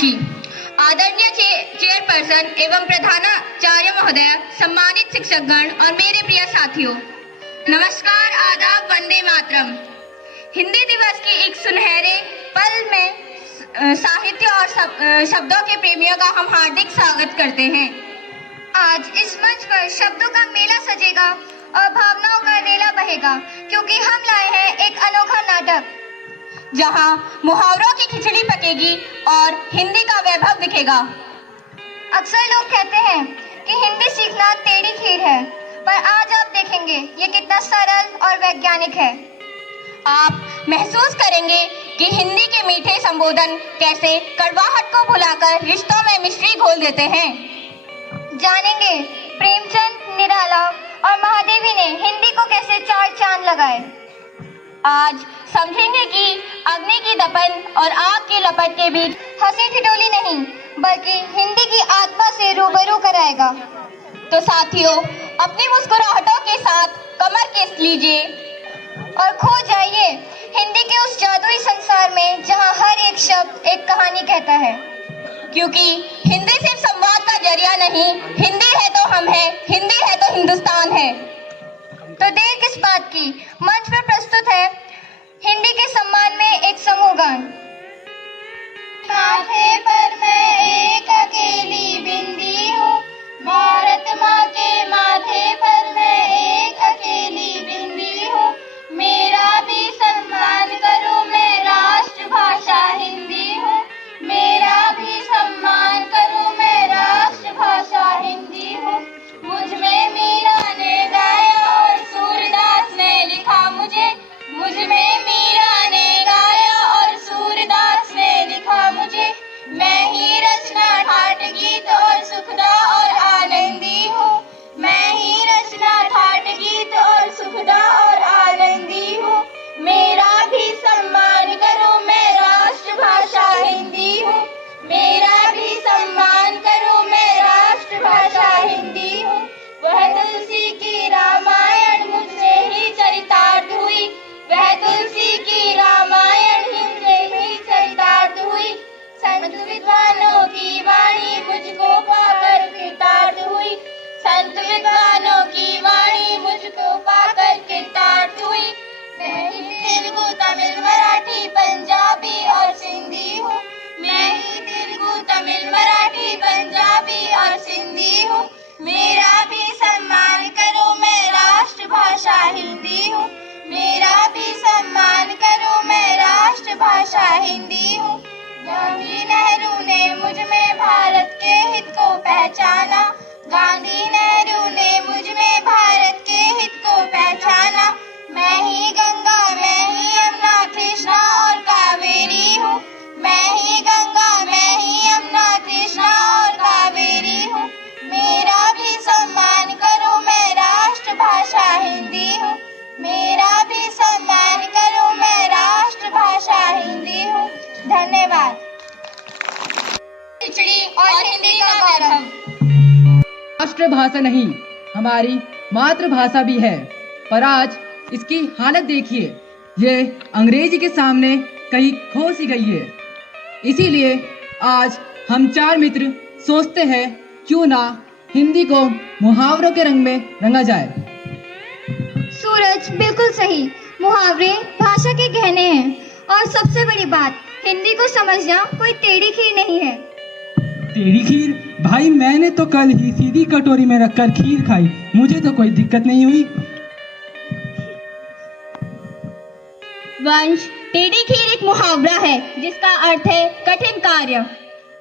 जोशी, आदरणीय चेयरपर्सन एवं प्रधानाचार्य महोदय, सम्मानित शिक्षकगण और मेरे प्रिय साथियों, नमस्कार, आदाब, वंदे मातरम। हिंदी दिवस की एक सुनहरे पल में साहित्य और शब्दों के प्रेमियों का हम हार्दिक स्वागत करते हैं। आज इस मंच पर शब्दों का मेला सजेगा और भावनाओं का रेला बहेगा, क्योंकि हम लाए हैं एक अनोखा नाटक जहां मुहावरों की खिचड़ी पकेगी और हिंदी का वैभव दिखेगा। अक्सर लोग कहते हैं कि हिंदी सीखना टेढ़ी खीर है, पर आज आप देखेंगे ये कितना सरल और वैज्ञानिक है। आप महसूस करेंगे कि हिंदी के मीठे संबोधन कैसे कड़वाहट को भुलाकर रिश्तों में मिश्री घोल देते हैं। जानेंगे प्रेमचंद, निराला और महादेवी ने हिंदी को कैसे चार चांद लगाए। आज समझेंगे कि अग्नि की दपन और आग की लपट के बीच हंसी ठिठोली नहीं, बल्कि हिंदी की आत्मा से रूबरू कराएगा। तो साथियों, अपनी मुस्कुराहटों के साथ कमर कस लीजिए और खो जाइए हिंदी के उस जादुई संसार में जहां हर एक शब्द एक कहानी कहता है। क्योंकि हिंदी सिर्फ संवाद का जरिया नहीं, हिंदी है तो हम हैं, हिंदी है तो हिंदुस्तान है। तो देर किस बात की, मंच पर प्रस्तुत है हिंदी के सम्मान में एक समूह गान। माथे पर मैं एक अकेली बिंदी हूँ, भारत माँ के माथे पर मैं एक अकेली बिंदी हूँ, मेरा भी सम्मान करो, मैं राष्ट्रभाषा हिंदी हूँ, मेरा भी सम्मान करो, मैं राष्ट्रभाषा हिंदी हूँ। मुझ में मीरा ने गाया और सूरदास ने लिखा मुझे, मुझ में मीरा ने गाया और सूरदास ने लिखा मुझे, मैं ही रचना ठाट गीत और सुखदा और आनंदी हूँ, मैं ही रचना ठाट गीत और सुखदा और आनंदी हूँ, मेरा भी सम्मान करो, मैं राष्ट्रभाषा हिंदी हूँ, मेरा भी सम्मान करो, मैं राष्ट्रभाषा हिंदी हूँ। वह तुलसी की रामायण मुझसे ही चरितार्थ हुई, वह तुलसी की रामायण मुझसे ही चरितार्थ हुई, संत विद्वानों की वाणी मुझको पाकर कृतार्थ हुई, संत विद्वानों की वाणी मुझको पाकर कृतार्थ हुई। मैं ही तेलुगु, तमिल, मराठी, पंजाबी और सिंधी हूँ, मैं ही तेलुगु, तमिल, मराठी, पंजाबी और सिंधी हूँ, मेरा भी सम्मान करो, मैं राष्ट्रभाषा हिंदी हूँ, मेरा भी सम्मान करो, मैं राष्ट्रभाषा हिंदी हूँ। गांधी नेहरू ने मुझ में भारत के हित को पहचाना, गांधी नेहरू ने मुझ में भारत के हित को पहचाना, मैं ही गंगा, मैं ही यमुना, कृष्णा और कावेरी हूँ, मैं ही गंगा, मैं ही यमुना, कृष्णा और कावेरी हूँ, मेरा भी सम्मान करो, मैं राष्ट्रभाषा हिंदी हूँ, मेरा भी सम्मान करो, मैं राष्ट्रभाषा हिंदी हूँ। धन्यवाद। खिचड़ी और हिंदी का गौरव। राष्ट्रभाषा नहीं, हमारी मातृभाषा भी है, पर आज इसकी हालत देखिए, ये अंग्रेजी के सामने कहीं खो सी गई है। इसीलिए आज हम चार मित्र सोचते हैं क्यों ना हिंदी को मुहावरों के रंग में रंगा जाए। सूरज बिल्कुल सही, मुहावरे भाषा के गहने हैं, और सबसे बड़ी बात, हिंदी को समझना कोई टेढ़ी खीर नहीं है। टेढ़ी खीर? भाई मैंने तो कल ही सीधी कटोरी में रखकर खीर खाई, मुझे तो कोई दिक्कत नहीं हुई। वंश, टेढ़ी खीर एक मुहावरा है जिसका अर्थ है कठिन कार्य।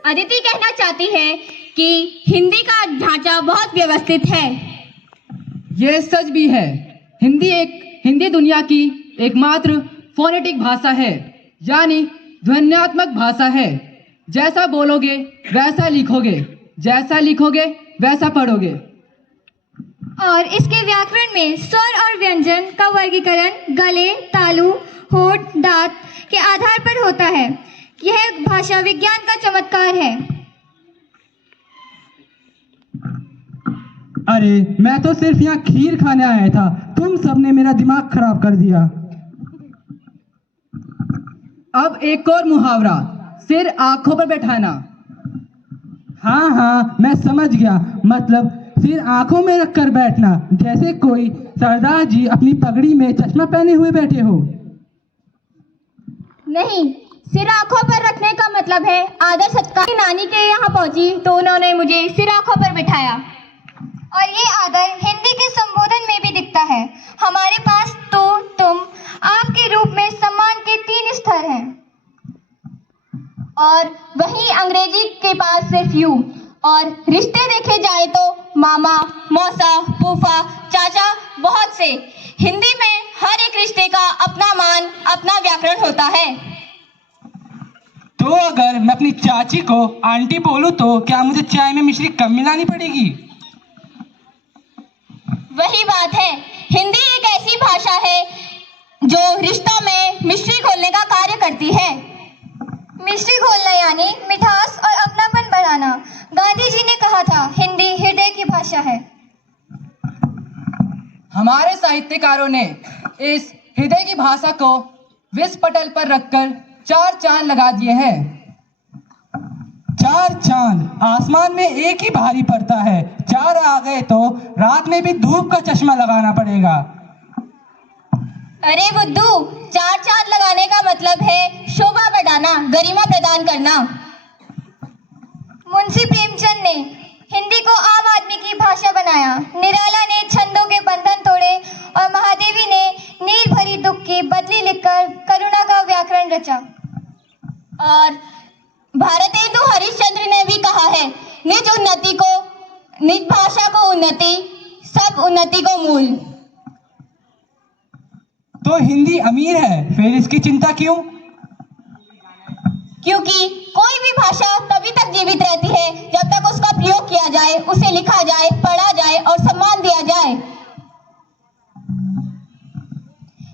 अदिति कहना चाहती है कि हिंदी का ढांचा बहुत व्यवस्थित है। ये सच भी है। हिंदी दुनिया की एकमात्र फोनेटिक भाषा है, यानी ध्वन्यात्मक भाषा है। जैसा बोलोगे वैसा लिखोगे, जैसा लिखोगे वैसा पढ़ोगे। और इसके व्याकरण में स्वर और व्यंजन का वर्गीकरण गले, तालु, होठ, दांत के आधार पर होता है। यह भाषा विज्ञान का चमत्कार है। अरे मैं तो सिर्फ यहाँ खीर खाने आया था, तुम सबने मेरा दिमाग खराब कर दिया। अब एक और मुहावरा, सिर आंखों पर बैठाना। हाँ हाँ, मैं समझ गया। मतलब सिर आंखों में रखकर बैठना, जैसे कोई सरदार जी अपनी पगड़ी में चश्मा पहने हुए बैठे हो। नहीं, सिर आंखों पर रखने का मतलब है आदर सत्कार। नानी के यहाँ पहुंची तो उन्होंने मुझे सिर आंखों पर बिठाया, और ये आदर हिंदी के संबोधन में भी दिखता है। हमारे पास तो तुम आपके रूप में सम्मान के 3 स्तर हैं, और वहीं अंग्रेजी के पास सिर्फ यू। और रिश्ते देखे जाए तो मामा, मौसा, फूफा, चाचा, बहुत से। हिंदी में हर एक रिश्ते का अपना मान, अपना व्याकरण होता है। तो अगर मैं अपनी चाची को आंटी बोलूं तो क्या मुझे चाय में मिश्री कम मिलानी पड़ेगी? वही बात है, हिंदी एक ऐसी भाषा है जो रिश्तों में मिश्री घोलने का कार्य करती है। मिश्री घोलना यानी मिठास और अपनापन बढ़ाना। गांधी जी ने कहा था, हिंदी हृदय की भाषा है। हमारे साहित्यकारों ने इस हृदय की भाषा को विश्व पटल पर रखकर 4 चांद लगा दिए हैं। 4 चांद आसमान में एक ही भारी पड़ता है। 4 आ गए तो रात में भी धूप का चश्मा लगाना पड़ेगा। अरे बुद्धू, 4 चांद लगाने का मतलब है शोभा बढ़ाना, गरिमा प्रदान करना। मुंशी प्रेमचंद ने हिंदी को आम आदमी की भाषा बनाया। निराला ने छंदों के बंधन तोड़े, और महादेवी ने नीर भरी दुख की बदली लिखकर करुणा का व्याकरण रचा। और भारतेंदु हरिश्चंद्र ने भी कहा है, निज उन्नति को, निज भाषा को उन्नति, सब उन्नति को मूल। तो हिंदी अमीर है, फिर इसकी चिंता क्यों? क्योंकि कोई भी भाषा तभी तक जीवित रहती है जब तक उसका प्रयोग किया जाए, उसे लिखा जाए, पढ़ा जाए और सम्मान दिया जाए।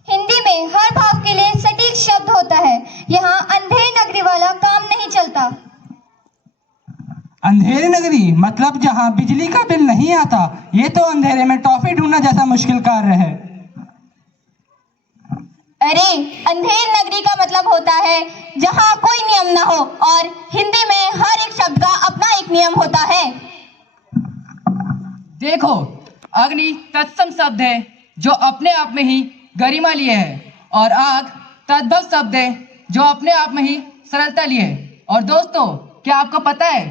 हिंदी में हर भाव के लिए सटीक शब्द होता है। यहाँ अंधेरी नगरी वाला काम नहीं चलता। अंधेरी नगरी मतलब जहाँ बिजली का बिल नहीं आता। ये तो अंधेरे में टॉफी ढूंढना जैसा मुश्किल कार्य है। अरे, अंधेरी नगरी का मतलब होता है जहाँ कोई नियम ना हो, और हिंदी में हर एक शब्द का अपना एक नियम होता है। देखो, अग्नि तत्सम शब्द है जो अपने आप में ही गरिमा लिए है, और आग तद्भव शब्द है जो अपने आप में ही सरलता लिए है। और दोस्तों, क्या आपको पता है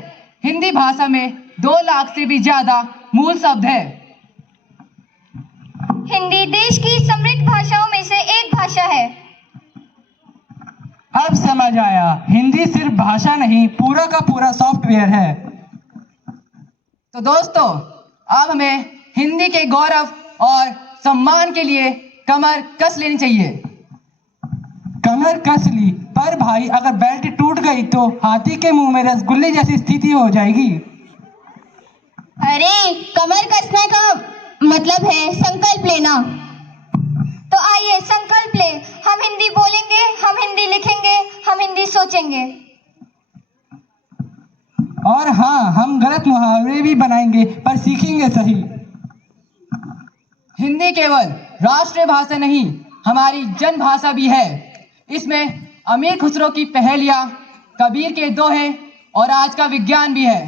हिंदी भाषा में 2 लाख से भी ज्यादा मूल शब्द है। हिंदी देश की समृद्ध भाषाओं में से एक भाषा है। अब समझ आया, हिंदी सिर्फ भाषा नहीं, पूरा का पूरा सॉफ्टवेयर है। तो दोस्तों, अब हमें हिंदी के गौरव और सम्मान के लिए कमर कस लेनी चाहिए। कमर कस ली, पर भाई अगर बेल्ट टूट गई तो हाथी के मुंह में रसगुल्ले जैसी स्थिति हो जाएगी। अरे, कमर कसने का मतलब है संकल्प लेना। तो आइए संकल्प ले, हम हिंदी बोलेंगे, हम हिंदी लिखेंगे, हम हिंदी सोचेंगे। और हाँ, हम गलत मुहावरे भी बनाएंगे, पर सीखेंगे सही। हिंदी केवल राष्ट्रीय भाषा नहीं, हमारी जन भाषा भी है। इसमें अमीर खुसरो की पहेलियां, कबीर के दोहे और आज का विज्ञान भी है।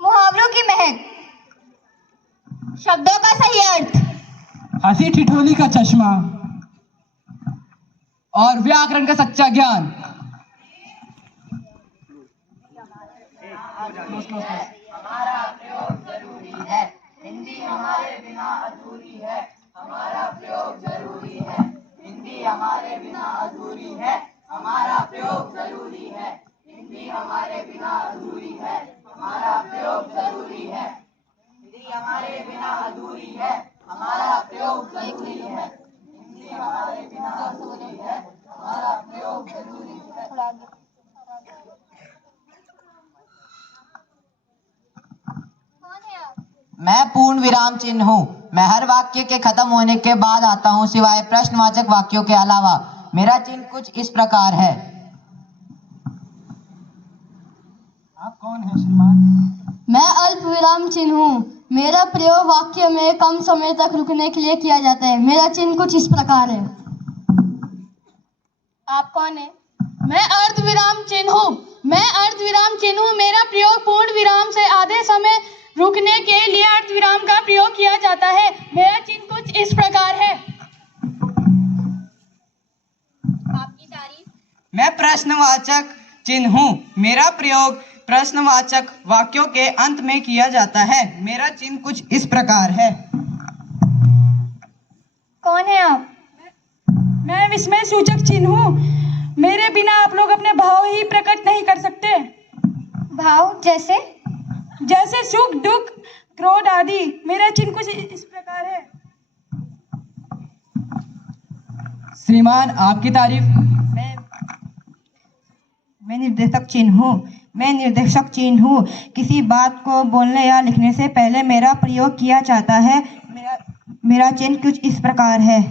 मुहावरों की महक, शब्दों का सही अर्थ, हंसी ठिठोली का चश्मा, और व्याकरण का सच्चा ज्ञान। हमारा प्रयोग जरूरी है, हिंदी हमारे बिना अधूरी है। हमारा प्रयोग जरूरी है, हिंदी हमारे बिना अधूरी है। हमारा प्रयोग जरूरी है, हिंदी हमारे बिना अधूरी है। हमारा प्रयोग जरूरी है, हिंदी हमारे बिना अधूरी है। हमारा प्रयोग जरूरी है, हिंदी हमारे बिना अधूरी है। हमारा प्रयोग जरूरी है। मैं पूर्ण विराम चिन्ह हूँ। मैं हर वाक्य के खत्म होने के बाद आता हूँ, सिवाय प्रश्नवाचक वाक्यों के अलावा। मेरा चिन्ह कुछ इस प्रकार है। आप कौन हैं श्रीमान? मैं अल्प विराम चिन्ह हूँ। मेरा प्रयोग वाक्य में कम समय तक रुकने के लिए किया जाता है। मेरा चिन्ह कुछ इस प्रकार है। आप कौन है? मैं अर्ध विराम चिन्ह हूँ। मैं अर्धविराम चिन्ह हूँ। मेरा प्रयोग पूर्ण विराम से आधे समय रुकने के लिए अर्धविराम का प्रयोग किया जाता है। मेरा चिन्ह कुछ इस प्रकार है। आपकी तारीफ। मैं प्रश्नवाचक चिन्ह हूँ। मेरा प्रयोग प्रश्नवाचक वाक्यों के अंत में किया जाता है। मेरा चिन्ह कुछ इस प्रकार है। कौन है आप? मैं विस्मय सूचक चिन्ह हूँ। मेरे बिना आप लोग अपने भाव ही प्रकट नहीं कर सकते। भाव जैसे? जैसे सुख, दुख, क्रोध आदि। मेरा चिन्ह कुछ इस प्रकार है। श्रीमान आपकी तारीफ। मैं निर्देशक चिन्ह हूँ। मैं निर्देशक चिन्ह हूँ। किसी बात को बोलने या लिखने से पहले मेरा प्रयोग किया जाता है। मेरा चिन्ह कुछ इस प्रकार है।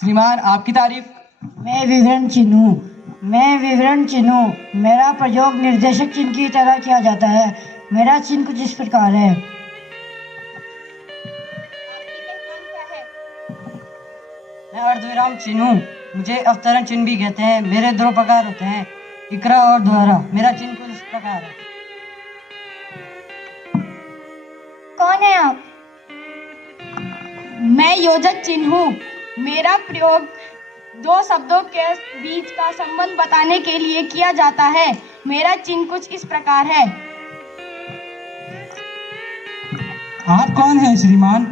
श्रीमान आपकी तारीफ। मैं विवरण चिन्ह हूँ। मैं विवरण चिन्ह हूँ। मेरा प्रयोग निर्देशक चिन्ह की तरह किया जाता है। मेरा चिन्ह कुछ इस प्रकार है। आपकी पहचान क्या है? मैं अर्धविराम चिन्ह हूँ। मुझे अवतरण चिन्ह भी कहते हैं। मेरे दो प्रकार होते हैं, इकरा और दोहरा। मेरा चिन्ह कुछ इस प्रकार है। कौन है आप? मैं योजक चिन्ह हूँ। मेरा प्रयोग दो शब्दों के बीच का संबंध बताने के लिए किया जाता है। मेरा चिन्ह कुछ इस प्रकार है। आप कौन हैं श्रीमान?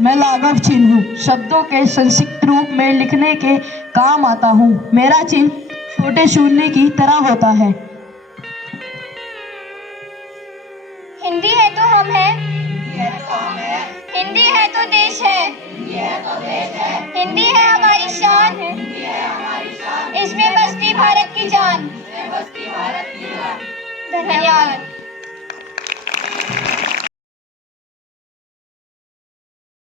मैं लाघव चिन्ह हूँ। शब्दों के संक्षिप्त रूप में लिखने के काम आता हूँ। मेरा चिन्ह छोटे शून्य की तरह होता है। हिंदी है तो हम हैं। हिंदी है तो देश है। हिंदी है हमारी शान। इसमें बसती भारत की जान। धन्यवाद।